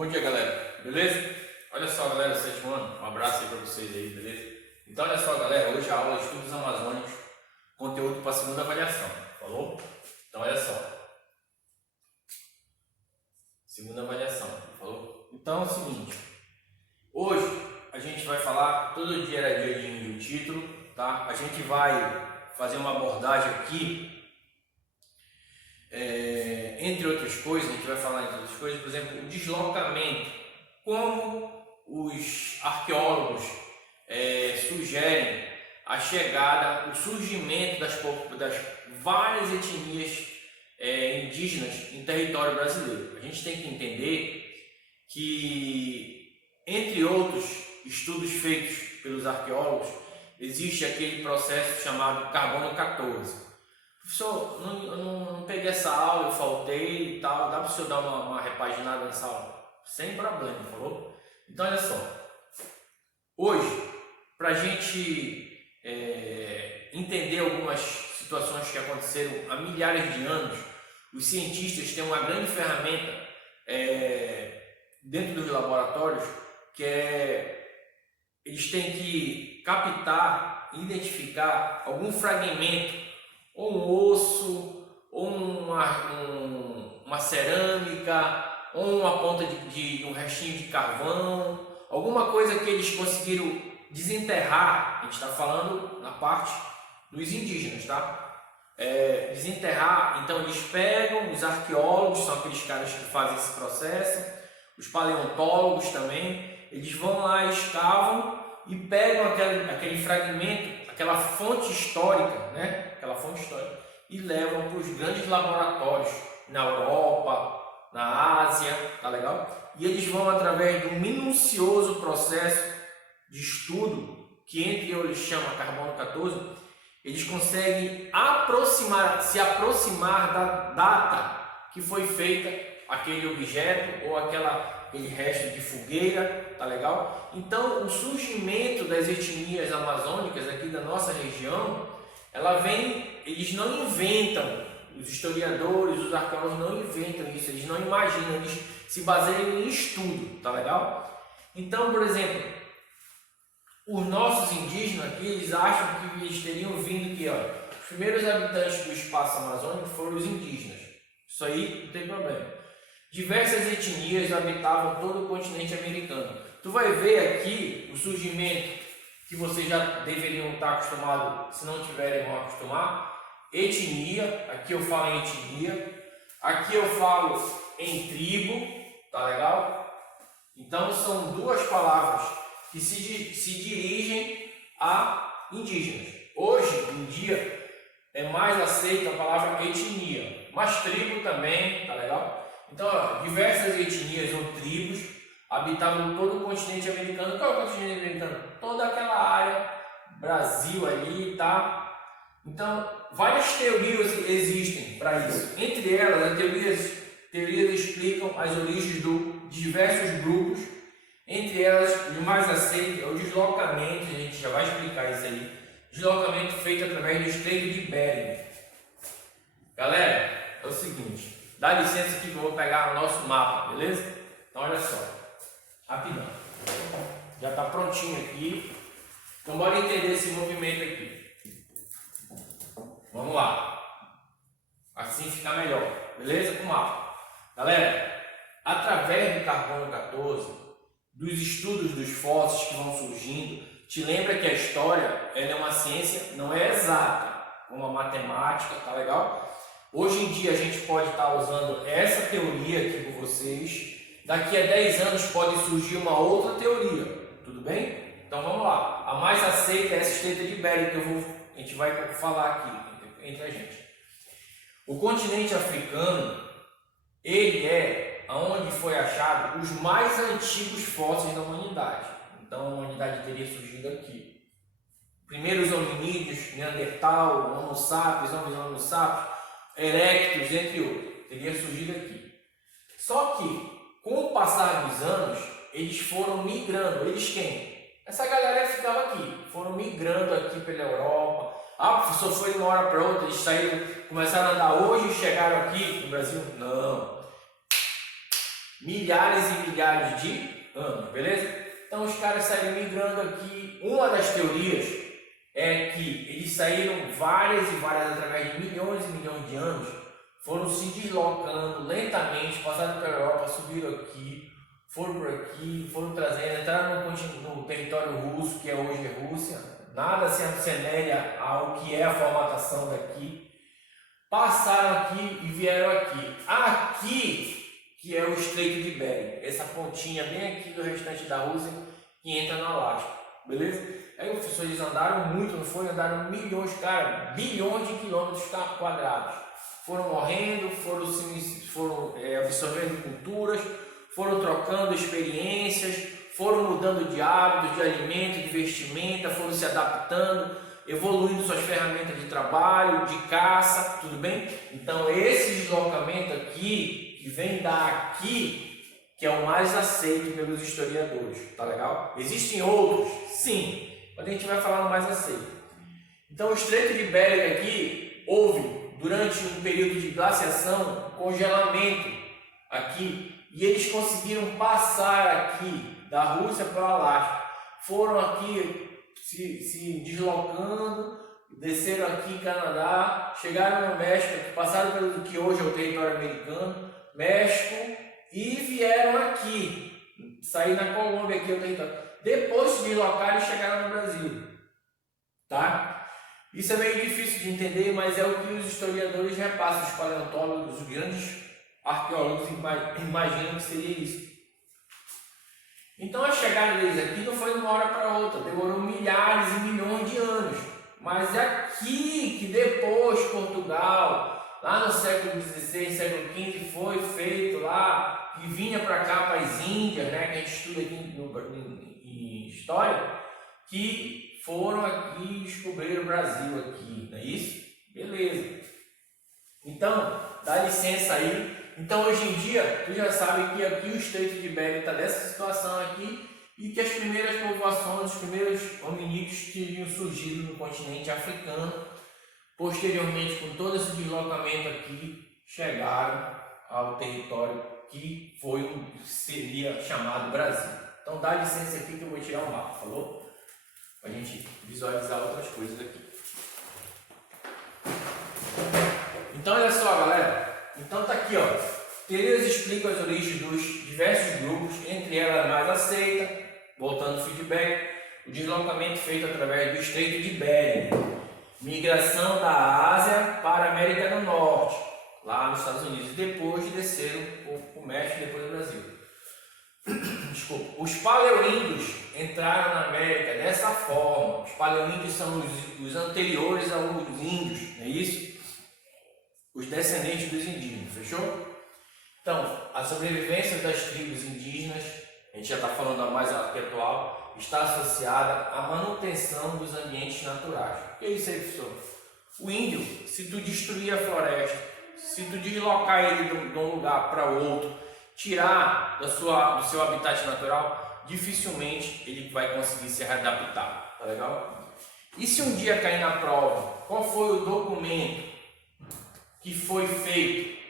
Bom dia, galera, beleza? Olha só, galera, sétimo ano, um abraço aí pra vocês aí, beleza? Então, olha só, galera, hoje a aula de Estudos Amazônicos, conteúdo para segunda avaliação, falou? Então, olha só, segunda avaliação, falou? Então, é o seguinte, hoje a gente vai falar, todo dia era dia de envio de título, tá? A gente vai fazer uma abordagem aqui, entre outras coisas, a gente vai falar entre outras coisas, por exemplo, o deslocamento, como os arqueólogos sugerem a chegada, o surgimento das várias etnias indígenas em território brasileiro. A gente tem que entender que, entre outros estudos feitos pelos arqueólogos, existe aquele processo chamado carbono 14. Professor, eu não peguei essa aula, eu faltei e tal, dá para o senhor dar uma repaginada nessa aula? Sem problema, falou? Então, olha só, hoje, para a gente entender algumas situações que aconteceram há milhares de anos, os cientistas têm uma grande ferramenta dentro dos laboratórios, que eles têm que captar, identificar algum fragmento, ou um osso, ou uma cerâmica, ou uma ponta de um restinho de carvão, alguma coisa que eles conseguiram desenterrar. A gente está falando na parte dos indígenas, tá? Desenterrar, então eles pegam, os arqueólogos são aqueles caras que fazem esse processo, os paleontólogos também, eles vão lá, escavam e pegam aquele fragmento, aquela fonte histórica, né? Aquela fonte histórica, e levam para os grandes laboratórios na Europa, na Ásia, tá legal? E eles vão, através de um minucioso processo de estudo, que entre eles chama carbono 14, eles conseguem se aproximar da data que foi feita aquele objeto ou aquele resto de fogueira, tá legal? Então, o surgimento das etnias amazônicas aqui da nossa região, eles não inventam, os historiadores, os arqueólogos não inventam isso, eles não imaginam, eles se baseiam em estudo, tá legal? Então, por exemplo, os nossos indígenas aqui, eles acham que eles teriam vindo aqui, ó, os primeiros habitantes do espaço amazônico foram os indígenas, isso aí não tem problema. Diversas etnias habitavam todo o continente americano. Tu vai ver aqui o surgimento que vocês já deveriam estar acostumados, se não tiverem, vão acostumar. Etnia, aqui eu falo em etnia, aqui eu falo em tribo, tá legal? Então são duas palavras que se dirigem a indígenas. Hoje em dia é mais aceita a palavra etnia, mas tribo também, tá legal? Então, ó, diversas etnias ou tribos habitavam todo o continente americano. Qual é o continente americano? Toda aquela área, Brasil ali, tá? Então, várias teorias existem para isso. Entre elas, as teorias explicam as origens de diversos grupos. Entre elas, o mais aceito é o deslocamento, a gente já vai explicar isso aí. Deslocamento feito através do Estreito de Bering. Galera, é o seguinte, dá licença aqui que eu vou pegar o nosso mapa, beleza? Então, olha só, rapidão. Já está prontinho aqui. Então, bora entender esse movimento aqui. Vamos lá, assim fica melhor, beleza? Com o mapa. Galera, através do carbono 14, dos estudos dos fósseis que vão surgindo, te lembra que a história ela é uma ciência, não é exata, como a matemática, tá legal? Hoje em dia a gente pode estar usando essa teoria aqui com vocês, daqui a 10 anos pode surgir uma outra teoria, tudo bem? Então vamos lá, a mais aceita é essa Estreita de Bering que a gente vai falar aqui entre a gente. O continente africano, ele é onde foi achado os mais antigos fósseis da humanidade. Então a humanidade teria surgido aqui. Primeiros hominídeos, Neandertal, Homo sapiens, Homo sapiens, Erectus, entre outros, teria surgido aqui. Só que, com o passar dos anos, eles foram migrando. Eles quem? Essa galera que ficava aqui, foram migrando aqui pela Europa. Ah, o professor foi de uma hora para outra, eles começaram a andar hoje e chegaram aqui no Brasil? Não. milhares e milhares de anos, beleza? Então os caras saíram migrando aqui. Uma das teorias é que eles saíram várias e várias através de milhões e milhões de anos, foram se deslocando lentamente, passaram pela Europa, subiram aqui, foram por aqui, foram trazendo, entraram no território russo, que hoje é Rússia, nada se assemelha ao que é a formatação daqui, passaram aqui e vieram aqui. Aqui, que é o Estreito de Bering, essa pontinha bem aqui do restante da Rússia, que entra no Alasca, beleza? Aí os pessoas andaram muito, não foi? Andaram milhões, cara, bilhões de quilômetros quadrados. Foram morrendo, foram absorvendo culturas, foram trocando experiências, foram mudando de hábitos, de alimento, de vestimenta, foram se adaptando, evoluindo suas ferramentas de trabalho, de caça, tudo bem? Então esse deslocamento aqui, que vem daqui, que é o mais aceito pelos historiadores, tá legal? Existem outros? Sim, mas a gente vai falar no mais aceito. Então o Estreito de Bering aqui, houve durante um período de glaciação, congelamento aqui, e eles conseguiram passar aqui da Rússia para o Alasca. Foram aqui se deslocando, desceram aqui em Canadá, chegaram no México, passaram pelo que hoje é o território americano, México, e vieram aqui, sair na Colômbia aqui, o território. Depois se deslocaram e chegaram no Brasil, tá? Isso é meio difícil de entender, mas é o que os historiadores repassam, os paleontólogos, os grandes arqueólogos imaginam que seria isso. Então a chegada deles aqui não foi de uma hora para outra, demorou milhares e milhões de anos. Mas é aqui que depois Portugal, lá no século XVI, século XV, foi feito lá, que vinha para cá, para as Índias, né, que a gente estuda aqui em história, que foram aqui e descobriram o Brasil aqui, não é isso? Beleza. Então, dá licença aí. Então, hoje em dia, tu já sabe que aqui o Estreito de Bering está nessa situação aqui e que as primeiras povoações, os primeiros hominídeos teriam surgido no continente africano. Posteriormente, com todo esse deslocamento aqui, chegaram ao território que seria chamado Brasil. Então, dá licença aqui que eu vou tirar um mapa, falou? Para a gente visualizar outras coisas aqui. Então olha só, galera, então tá aqui, ó, teorias explicam as origens dos diversos grupos, entre elas a mais aceita, voltando ao feedback, o deslocamento feito através do Estreito de Bering, migração da Ásia para a América do Norte, lá nos Estados Unidos, e depois desceram para o México e depois o Brasil. Desculpa. Os paleoíndios entraram na América dessa forma. Os paleoíndios são os anteriores aos índios, não é isso? Os descendentes dos indígenas, fechou? Então, a sobrevivência das tribos indígenas, a gente já está falando da mais atual, está associada à manutenção dos ambientes naturais. O que é isso aí, professor? O índio, se tu destruir a floresta, se tu deslocar ele de um lugar para outro, tirar do seu habitat natural, dificilmente ele vai conseguir se readaptar, tá legal? E se um dia cair na prova, qual foi o documento que foi feito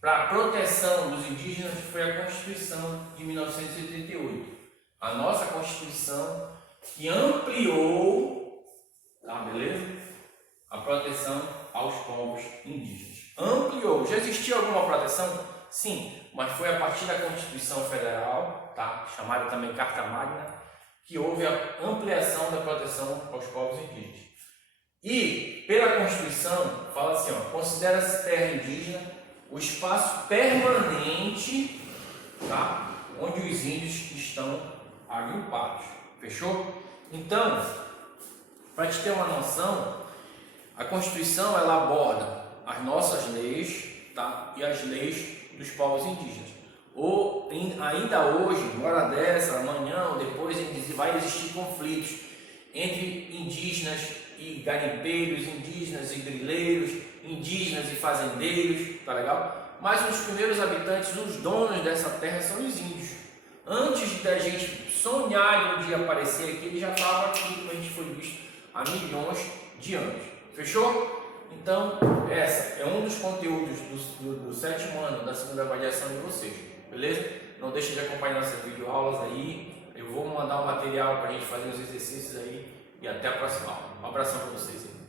para a proteção dos indígenas? Foi a Constituição de 1988. A nossa Constituição que ampliou, tá, beleza? A proteção aos povos indígenas. Ampliou. Já existia alguma proteção? Sim, mas foi a partir da Constituição Federal, tá? Chamada também Carta Magna, que houve a ampliação da proteção aos povos indígenas. E, pela Constituição, fala assim, ó, considera-se terra indígena o espaço permanente, tá? Onde os índios estão agrupados. Fechou? Então, para te ter uma noção, a Constituição ela aborda as nossas leis, tá? E as leis dos povos indígenas. Ou ainda hoje, hora dessa, amanhã ou depois, vai existir conflitos entre indígenas e garimpeiros, indígenas e grileiros, indígenas e fazendeiros, tá legal? Mas os primeiros habitantes, os donos dessa terra são os índios. Antes da gente sonhar de um dia aparecer aqui, ele já estava aqui, como a gente foi visto, há milhões de anos. Fechou? Então, essa é um dos conteúdos do 7º ano da segunda avaliação de vocês, beleza? não deixe de acompanhar nossas videoaulas aí. Eu vou mandar o material para a gente fazer os exercícios aí e até a próxima aula. Um abração para vocês aí.